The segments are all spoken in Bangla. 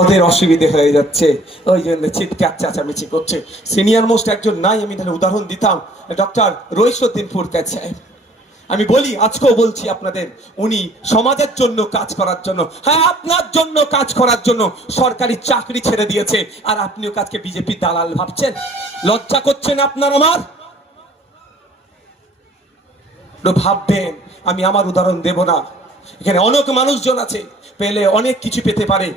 ওদের অসুবিধে হয়ে যাচ্ছে, ওই জন্য চিৎকার চেঁচামেচি করছে। সিনিয়র মোস্ট একজন নাই, আমি তাহলে উদাহরণ দিতাম, ডক্টর রইসউদ্দিন ফুরকাত সাহেব। আমি বলি, আজকেও বলছি আপনাদের, উনি সমাজের জন্য কাজ করার জন্য, হ্যাঁ আপনার জন্য কাজ করার জন্য সরকারি চাকরি ছেড়ে দিয়েছে, আর আপনিও কাজকে বিজেপি দালাল ভাবছেন। লজ্জা করছেন আপনার আমার? ভাববেন। আমি আমার উদাহরণ দেব না, এখানে অনেক মানুষজন আছে, পেলে অনেক কিছু পেতে পারে,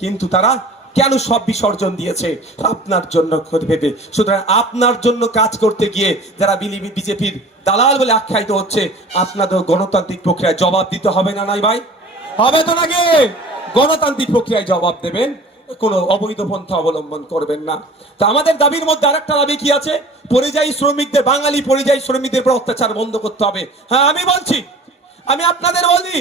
কিন্তু তারা কেন সব বিসর্জন দিয়েছে? আপনার জন্য ভেবে। সুতরাং আপনার জন্য কাজ করতে গিয়ে যারা বিজেপির দালাল বলে আখ্যায়িত হচ্ছে, আপনাদের গণতান্ত্রিক প্রক্রিয়ায় জবাব দিতে হবে না? নাই ভাই, হবে তো নাকি? গণতান্ত্রিক প্রক্রিয়ায় জবাব দেবেন, কোনো অবৈধ পন্থা অবলম্বন করবেন না। তা আমাদের দাবির মধ্যে আরেকটা দাবি কি আছে? পরিযায়ী শ্রমিকদের, বাঙালি পরিযায়ী শ্রমিকদের উপর অত্যাচার বন্ধ করতে হবে। হ্যাঁ আমি বলছি, আমি আপনাদের বলি,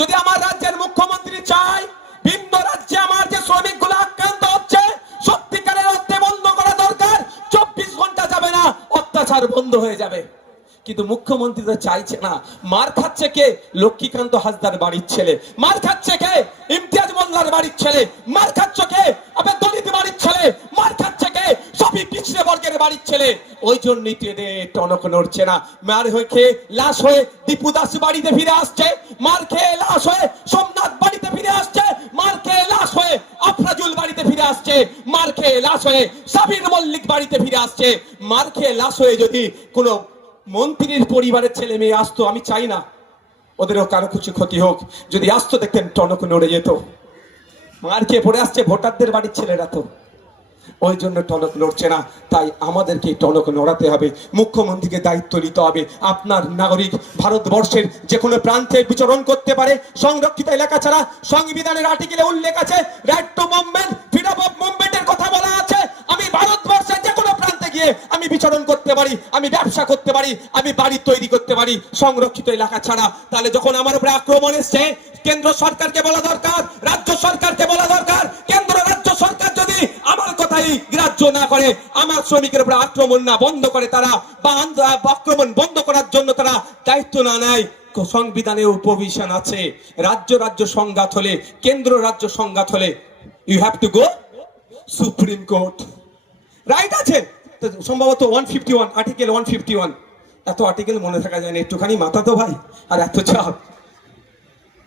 যদি আমার রাজ্যের মুখ্যমন্ত্রী চায় ভিন্ন রাজ্যে আমার যে শ্রমিকগুলো আক্রান্ত হচ্ছে, সত্যিকারের অর্থে বন্ধ করা দরকার, 24 ঘন্টা যাবে না, অত্যাচার বন্ধ হয়ে যাবে। কিন্তু মুখ্যমন্ত্রী তো চাইছে না। মার খাচ্ছে কে? লক্ষ্মীকান্ত হাসদার বাড়ির ছেলে। মার খাচ্ছে কে? ইমতিয়াজ মোল্লার বাড়ির ছেলে। মার খাচ্ছে কে? আবার দলিত বাড়ির ছেলে। মার খাচ্ছে কে? সবই পিছড়ে বর্গের বাড়ির ছেলে। ওই জন্যই তো এদের টনক নড়ছে না। মার হয়ে খেয়ে লাশ হয়ে দীপু দাস বাড়িতে ফিরে আসছে, মার খেয়ে লাশ হয়ে সোমনাথ বাড়িতে ফিরে আসছে, মার খেয়ে লাশ হয়ে আফরাজুল বাড়িতে ফিরে আসছে, মার খেয়ে লাশ হয়ে সাবির মল্লিক বাড়িতে ফিরে আসছে। মার খেয়ে লাশ হয়ে যদি কোনো মন্ত্রীর পরিবারের ছেলে মেয়ে আসতো, আমি চাই না ওদেরও কারো কিছু ক্ষতি হোক, যদি আসতো দেখতেন টনক নড়ে যেত। মার খেয়ে পড়ে আসছে ভোটারদের বাড়ির ছেলেরা, তো ওই জন্য টনক নড়ছে না। তাই আমাদেরকে টনক নড়াতে হবে, মুখ্যমন্ত্রীকে দায়িত্ব নিতে হবে। আপনার নাগরিক ভারতবর্ষের যে কোনো প্রান্তে বিচরণ করতে পারে, সংরক্ষিত এলাকা ছাড়া। সংবিধানের আর্টিকেলে উল্লেখ আছে, right to movement, freedom of মুভমেন্টের কথা বলা আছে। আমি ভারতবর্ষের যে কোনো প্রান্তে গিয়ে আমি বিচরণ করতে পারি, আমি ব্যবসা করতে পারি, আমি বাড়ি তৈরি করতে পারি, সংরক্ষিত এলাকা ছাড়া। তাহলে যখন আমার উপরে আক্রমণ এসছে, কেন্দ্র সরকারকে বলা দরকার, রাজ্য সরকারকে বলা দরকার। কেন্দ্র রাজ্য সরকার যদি আমার কথাই গ্রাহ্য না করে, আমার শ্রমিকের উপরে আক্রমণ না বন্ধ করে, তারা বা আক্রমণ বন্ধ করার জন্য তারা দায়িত্ব না নেয়, সংবিধানে প্রভিশন আছে, রাজ্য রাজ্য সংঘাত হলে, কেন্দ্র রাজ্য সংঘাত হলে you have to go supreme court. Right আছে সম্ভবত 151, আর্টিকেল 151। এত আর্টিকেল মনে থাকা যায় না, একটুখানি মাথা তো ভাই, আর এত চাপ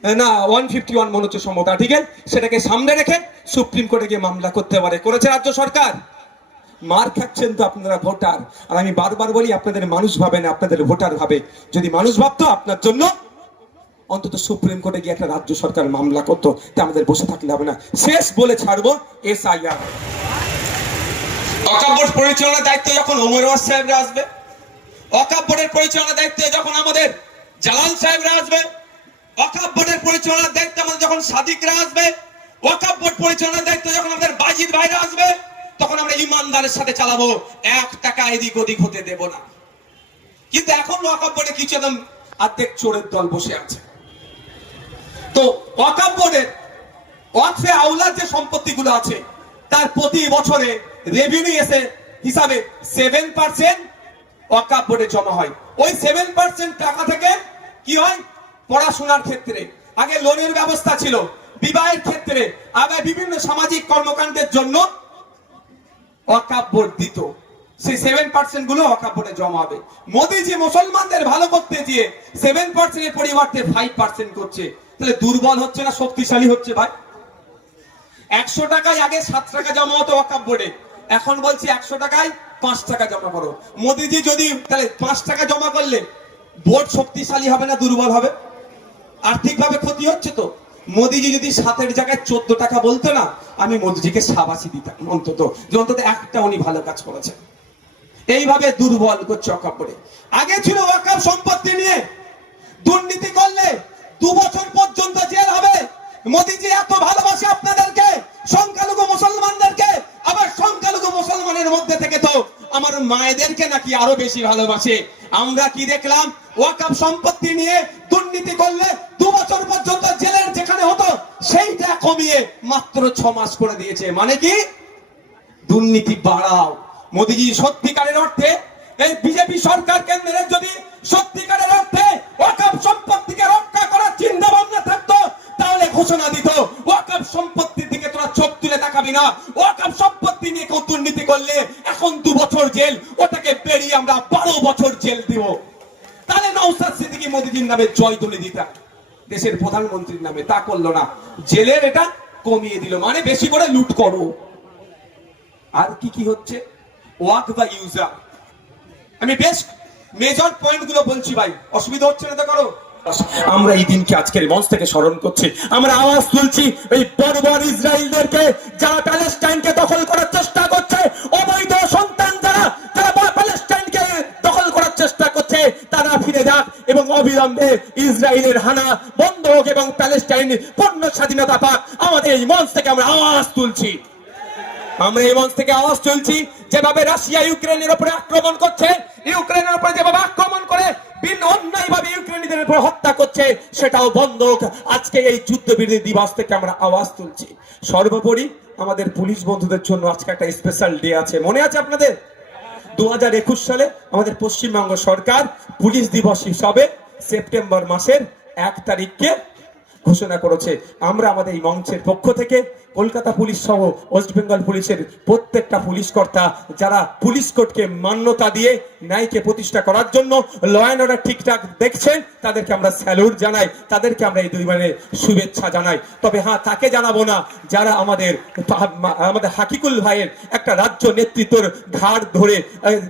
না। 151 মনে হচ্ছে সম্ভবত আর্টিকেল, সেটাকে সামনে রেখে সুপ্রিম কোর্টে গিয়ে মামলা করতে পারে, করেছে রাজ্য সরকার। মার খাচ্ছেন তো আপনারা ভোটার, আর আমি বারবার বলি, আপনাদের মানুষ ভাবে না, আপনাদের ভোটার ভাবে। যদি মানুষ ভাবতো আপনার জন্য, অন্তত সুপ্রিম কোর্টে গিয়ে একটা রাজ্য সরকার মামলা করতো। তা আমাদের বসে থাকলে হবে না। শেষ বলে ছাড়বো, SIR ওয়াকফ বোর্ড পরিচালনার দায়িত্ব যখন ওমর ওয়াজ সাহেবরা আসবে, ওয়াকফ বোর্ডের পরিচালনার দায়িত্বে যখন আমাদের জালাল সাহেবরা আসবে, ওয়াকফ বোর্ডের পরিচালনার দায়িত্ব আমাদের যখন সাদিকরা আসবে, ওয়াকফ বোর্ড পরিচালনার দায়িত্ব যখন আমাদের বাজিদ ভাইরা আসবে, তখন আমরা ইমানদারের সাথে চালাবো, 1 টাকা এদিক ওদিক হতে দেব না। কিন্তু এখন ওয়াকফ বোর্ডে কিছু একদম অর্ধেক চোরের দল বসে আছে। তো ওয়াকফ বোর্ডের ওয়াকফে আওলাদ যে সম্পত্তিগুলো আছে, তার প্রতি বছরে রেভিনিউ এসে হিসাবে 7% ওয়াকফ বোর্ডে জমা হয়। ওই 7% টাকা থেকে কি হয়? পড়াশোনার ক্ষেত্রে আগে লোনের ব্যবস্থা ছিল, বিবাহের ক্ষেত্রে, আবার বিভিন্ন সামাজিক কর্মকাণ্ডের জন্য ওয়াকফ বোর্ড দিত। সেই 7% গুলো ওয়াকফ বোর্ডে জমা হবে। মোদিজি মুসলমানদের ভালো করতে গিয়ে 7% এর পরিবর্তে 5% করছে। তাহলে দুর্বল হচ্ছে না শক্তিশালী হচ্ছে ভাই? 100 টাকায় আগে 7 টাকা জমা হতো ওয়াকফ বোর্ডে, এখন বলছি 100 টাকায় 5 টাকা জমা করো। মোদিজি যদি তাহলে 5 টাকা জমা করলে বোর্ড শক্তিশালী হবে না দুর্বল হবে? আর্থিকভাবে ক্ষতি হচ্ছে তো। মোদিজি যদি 7-এর জায়গায় 14 টাকা বলতো না, আমি মোদিজিকে শাবাশি দিতাম অন্তত, যে অন্তত একটা উনি ভালো কাজ করেছেন। এইভাবে দুর্বল করছে ওয়াকফ বোর্ডে। আগে ছিল ওয়াকফ সম্পত্তি নিয়ে দুর্নীতি করলে 2 বছর পর্যন্ত জেল হবে। মোদিজি এত ভালোবাসে আপনাদেরকে, সংখ্যালঘু মুসলমানদেরকে, আবার সংখ্যালঘু মুসলমানের মধ্যে থেকে তো আমার মায়েদেরকে নাকি আরো বেশি ভালোবাসে। আমরা কি দেখলাম? ওয়াকফ সম্পত্তি নিয়ে দুর্নীতি করলে 2 বছর পর্যন্ত জেলের যেখানে হতো সেইটা কমিয়ে মাত্র 6 মাস করে দিয়েছে। মানে কি? দুর্নীতি বাড়াও। মোদিজি সত্যিকারের অর্থে, এই বিজেপি সরকার কেন্দ্রের যদি সত্যিকারের অর্থে ওয়াকফ সম্পত্তিকে রক্ষা করার চিন্তা ভাবনা থাকতো, তাহলে ঘোষণা দিত ওয়াকফ সম্পত্তির দিকে তোরা চোখ না। ওয়াকফ সম্পত্তি নিয়ে কেউ দুর্নীতি করলে এখন 2 বছর জেল, ওটাকে বেরিয়ে আমরা 12 বছর জেল দিব। তাহলে নওশাদ সিদ্দিকী মোদিজির নামে জয় তুলে দিতাম, দেশের প্রধানমন্ত্রীর নামে তা করলো না, জেলের এটা কমিয়ে দিল, মানে বেশি করে লুট করো। আর কি কি হচ্ছে ওয়াক বা ইউজার, আমি বেশ মেজর পয়েন্ট গুলো বলছি ভাই, অসুবিধা হচ্ছে না তো করো। আমরা এই দিনকে আজকের মঞ্চ থেকে স্মরণ করছি, আমরা আওয়াজ তুলছি এই বর্বর ইসরায়েলদেরকে, যারা প্যালেস্টাইনকে দখল করার চেষ্টা করছে, অবৈধ সন্তান যারা যারা প্যালেস্টাইনকে দখল করার চেষ্টা করছে, তারা ফিরে যাক এবং অবিলম্বে ইসরায়েলের হানা বন্ধ হোক এবং প্যালেস্টাইন পূর্ণ স্বাধীনতা পাক। আমাদের এই মঞ্চ থেকে আমরা আওয়াজ তুলছি, আমরা এই মঞ্চ থেকে আওয়াজ তুলছি, যেভাবে রাশিয়া ইউক্রেনের উপরে আক্রমণ করছে, ইউক্রেনের উপরে যেভাবে আক্রমণ করে ভিন্ন অন্যায়ভাবে ইউক্রেনীয়দের উপর হত্যা করছে, সেটাও বন্ধ হোক। আজকে এই যুদ্ধবিরতি দিবস থেকে আমরা আওয়াজ তুলছি। সর্বোপরি আমাদের পুলিশ বন্ধুদের জন্য আজকে একটা স্পেশাল ডে আছে, মনে আছে আপনাদের? 2021 সালে আমাদের পশ্চিমবঙ্গ সরকার পুলিশ দিবস হিসাবে সেপ্টেম্বর মাসের 1 তারিখকে ঘোষণা করেছে। আমরা আমাদের এই মঞ্চের পক্ষ থেকে কলকাতা পুলিশ সহ ওয়েস্ট বেঙ্গল পুলিশের প্রত্যেকটা পুলিশ কর্তা যারা পুলিশ কোডকে মান্যতা দিয়ে ন্যায়কে প্রতিষ্ঠা করার জন্য ল অ্যান্ড অর্ডার ঠিকঠাক দেখছেন, তাদেরকে আমরা স্যালুট জানাই, তাদেরকে আমরা এই 2 মানে শুভেচ্ছা জানাই। তবে হ্যাঁ, তাকে জানাবো না যারা আমাদের হাকিকুল ভাইয়ের একটা রাজ্য নেতৃত্বর ঘাড় ধরে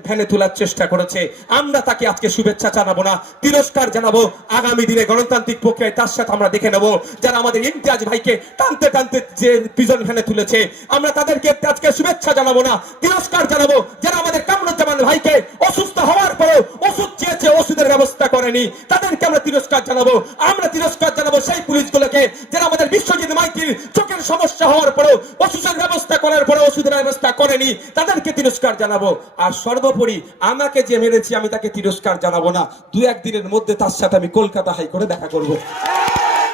ফেলে তোলার চেষ্টা করেছে, আমরা তাকে আজকে শুভেচ্ছা জানাবো না, তিরস্কার জানাবো। আগামী দিনে গণতান্ত্রিক প্রক্রিয়ায় তার সাথে আমরা দেখে নেবো যারা আমাদের ইমতিয়াজ ভাইকে টানতে টানতে যে প্রিজন ভ্যানে তুলেছে, আমরা তাদেরকে আজকে শুভেচ্ছা জানাবো না, তিরস্কার জানাবো। যারা আমাদের কামরুজ্জামান ভাইকে অসুস্থ হওয়ার পরেও ওষুধ চেয়েছে, ওষুধের ব্যবস্থা করেনি, তাদেরকে আমরা তিরস্কার জানাবো। আমরা তিরস্কার জানাবো সেই পুলিশগুলোকে যারা আমাদের বিশ্বজিৎ মাইতির চোখের সমস্যা হওয়ার পরেও ওষুধের ব্যবস্থা করার পরে ওষুধের ব্যবস্থা করেনি, তাদেরকে তিরস্কার জানাবো। আর সর্বোপরি আমাকে যে মেরেছি আমি তাকে তিরস্কার জানাবো না, 2-1 দিনের মধ্যে তার সাথে আমি কলকাতা হাইকোর্টে দেখা করবো।